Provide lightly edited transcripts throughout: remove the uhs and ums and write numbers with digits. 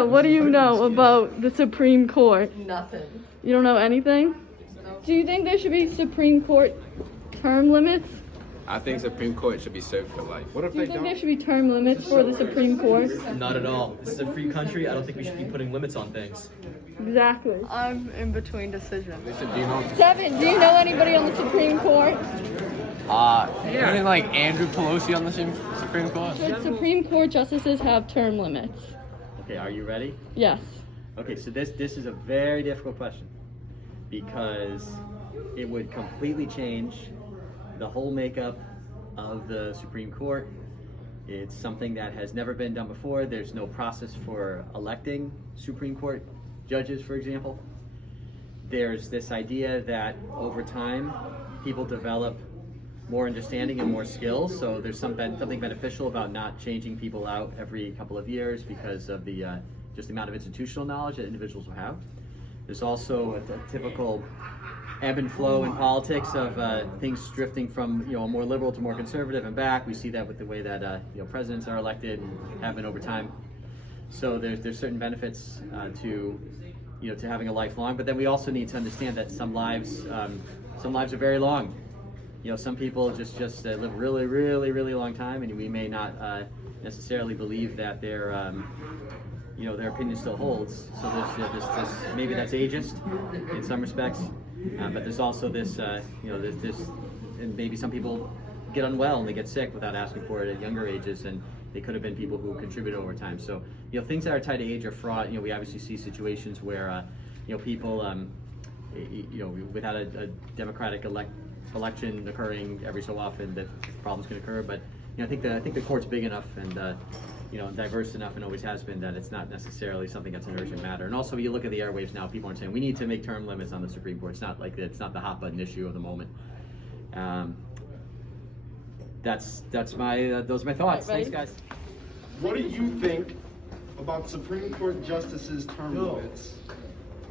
Leah, what do you know about the Supreme Court? Nothing. You don't know anything? Do you think there should be Supreme Court term limits? I think Supreme Court should be served for life. What if Do you think there should be term limits for the Supreme Court? Not at all. This is a free country. I don't think we should be putting limits on things. Exactly. I'm in between decisions. Devin, do you know anybody on the Supreme Court? Isn't like Andrew Pelosi on the Supreme Court? Should Supreme Court justices have term limits? Okay, are you ready? Yes. Okay, so this is a very difficult question because it would completely change the whole makeup of the Supreme Court. It's something that has never been done before. There's no process for electing Supreme Court judges, for example. There's this idea that over time, people develop more understanding and more skills. So there's something beneficial about not changing people out every couple of years because of the just the amount of institutional knowledge that individuals will have. There's also a typical ebb and flow in politics of things drifting from more liberal to more conservative and back. We see that with the way that presidents are elected and have been over time. So there's certain benefits to having a lifelong, but then we also need to understand that some lives are very long. Some people just live really, really, really long time, and we may not necessarily believe that their opinion still holds. So there's this maybe that's ageist in some respects, but there's also this and maybe some people get unwell and they get sick without asking for it at younger ages, and they could have been people who contributed over time. So things that are tied to age or fraud. We obviously see situations where people without a democratic election occurring every so often, that problems can occur. But I think the court's big enough and diverse enough, and always has been, that it's not necessarily something that's an urgent matter. And also, you look at the airwaves now; people aren't saying we need to make term limits on the Supreme Court. It's not the hot button issue of the moment. Those are my thoughts. Right, Thanks, guys. What do you think about Supreme Court justices' term limits?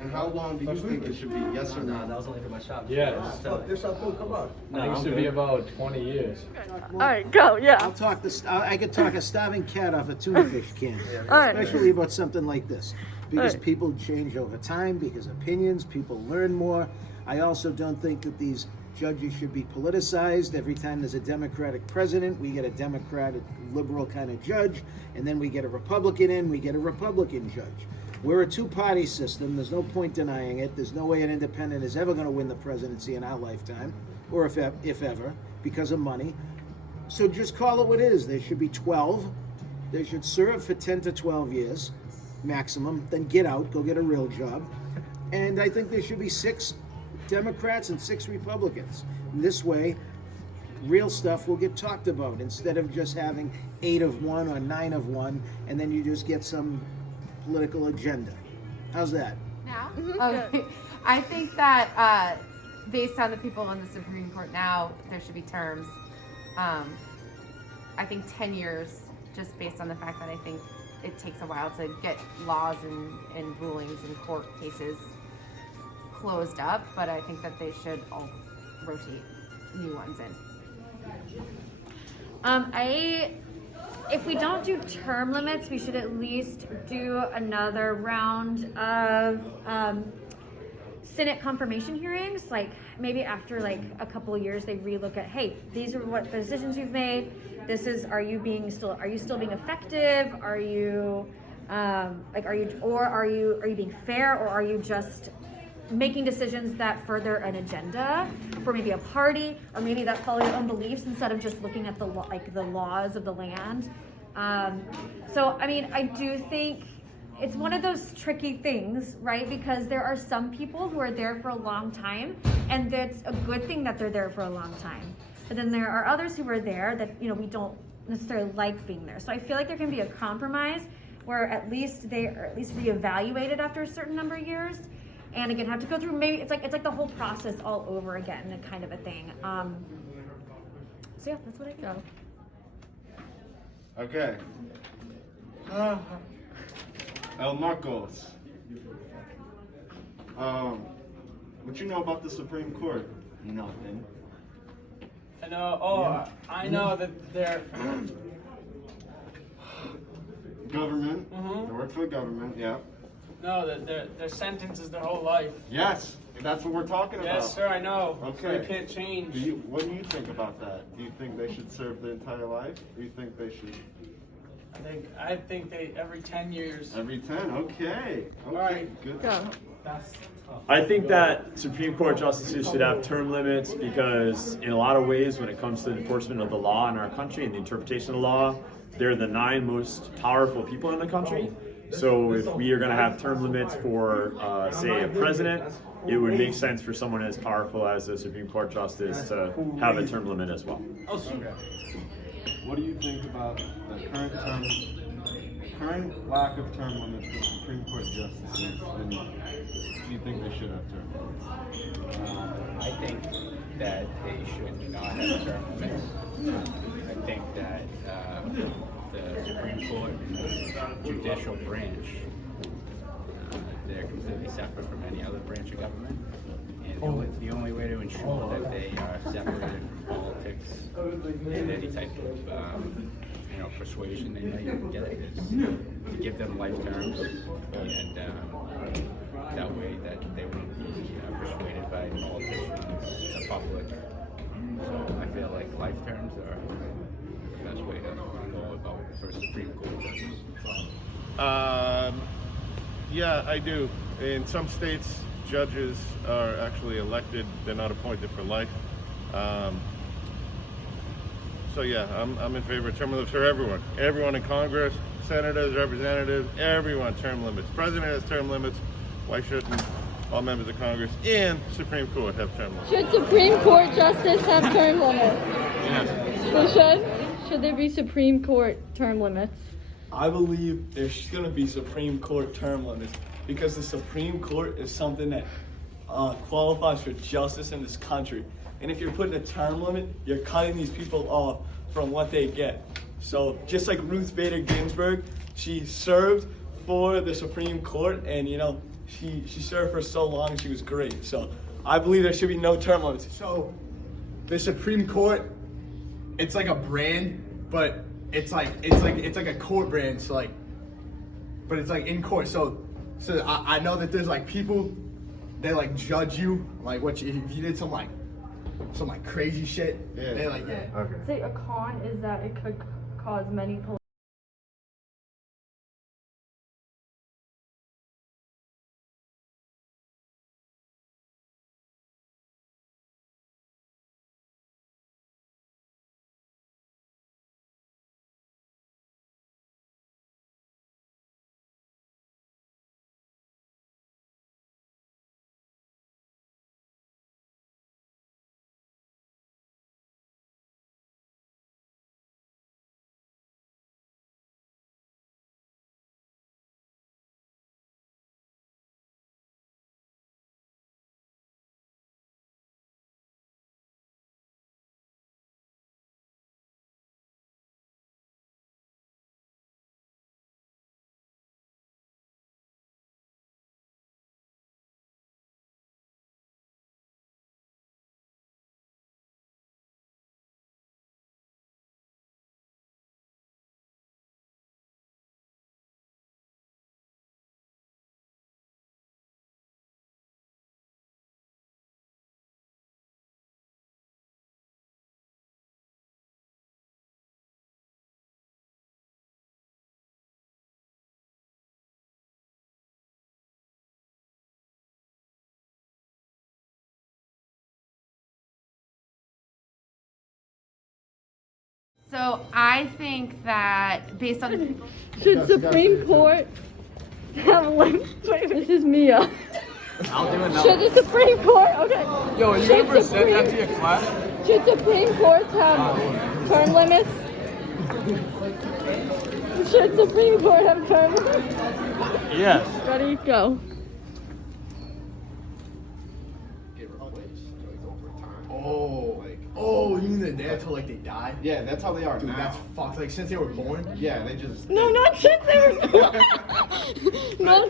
And how long do you think it should be? Yes or Nah, no? that was only for my shop. Yes. This up, come on. I think it should be about 20 years. All right, go. Yeah. I'll talk this. I could talk a starving cat off a tuna fish can, All right. especially about something like this, because Right. people change over time, because opinions, people learn more. I also don't think that these judges should be politicized. Every time there's a Democratic president, we get a Democratic liberal kind of judge, and then we get a Republican in, we get a Republican judge. We're a two-party system. There's no point denying it. There's no way an independent is ever going to win the presidency in our lifetime, or if ever, because of money. So just call it what it is. There should be 12. They should serve for 10 to 12 years maximum, then get out, go get a real job. And I think there should be 6 Democrats and 6 Republicans. And this way, real stuff will get talked about instead of just having 8 of one or 9 of one, and then you just get some political agenda. How's that? Now? Okay. I think that based on the people on the Supreme Court now, there should be terms. I think 10 years, just based on the fact that I think it takes a while to get laws and rulings and court cases closed up, but I think that they should all rotate new ones in. If we don't do term limits, we should at least do another round of Senate confirmation hearings. Like maybe after like a couple of years, they relook at, hey, these are what the decisions you've made. This is, are you still being effective? Are you being fair, or are you just making decisions that further an agenda for maybe a party, or maybe that follow your own beliefs instead of just looking at the laws of the land. So I mean, I do think it's one of those tricky things, right? Because there are some people who are there for a long time, and that's a good thing that they're there for a long time. But then there are others who are there that we don't necessarily like being there. So I feel like there can be a compromise where at least they are at least reevaluated after a certain number of years. And again, have to go through, maybe it's like the whole process all over again, that kind of a thing. So yeah, that's what I think. Okay. El Marcos. What you know about the Supreme Court? Nothing. I know that they're government. They work for the government. Yeah. No, their sentence is their whole life. Yes, that's what we're talking about. Yes, sir, I know. Okay. They can't change. What do you think about that? Do you think they should serve their entire life? Or do you think they should? I think they every 10 years. Every 10. Okay. All right. Good. Go. That's tough. I think that Supreme Court justices should have term limits because in a lot of ways when it comes to the enforcement of the law in our country and the interpretation of the law, they're the 9 most powerful people in the country. So if we are going to have term limits for, say, a president, it would make sense for someone as powerful as a Supreme Court justice to have a term limit as well. Okay. What do you think about the current lack of term limits for Supreme Court justices? And do you think they should have term limits? I think that they should not have term limits. I think that the Supreme Court and the judicial branch, they're completely separate from any other branch of government. And the only way to ensure that they are separated from politics and any type of persuasion they might get is to give them life terms, and that way that they won't be persuaded by politicians, the public. So I feel like life terms are the best way to go about for Supreme Court justice. Yeah, I do. In some states, judges are actually elected; they're not appointed for life. So yeah, I'm in favor of term limits for everyone. Everyone in Congress, senators, representatives, everyone term limits. President has term limits. Why shouldn't all members of Congress and Supreme Court have term limits? Should Supreme Court justice have term limits? Yes. They should? Should there be Supreme Court term limits? I believe there's going to be Supreme Court term limits because the Supreme Court is something that qualifies for justice in this country. And if you're putting a term limit, you're cutting these people off from what they get. So just like Ruth Bader Ginsburg, she served for the Supreme Court, and she served for so long and she was great. So I believe there should be no term limits. So the Supreme Court, it's like a brand, but it's like a court brand. So but it's like in court. So I know that there's like people, they like judge you, like if you did some crazy shit. Yeah. They Okay. Say a con is that it could cause many So I think that based on Should Supreme Court have limits? Wait, this is Mia. I'll do it now. Should the Supreme Court? Okay. Yo, you Should gonna present that to your class? Should Supreme Courts have term limits? Should Supreme Court have term limits? Yes. Ready, go. Oh, you mean they're there till they die? Yeah, that's how they are Dude, now. that's fucked. Like since they were born? Yeah, they just. No, not since they were. Not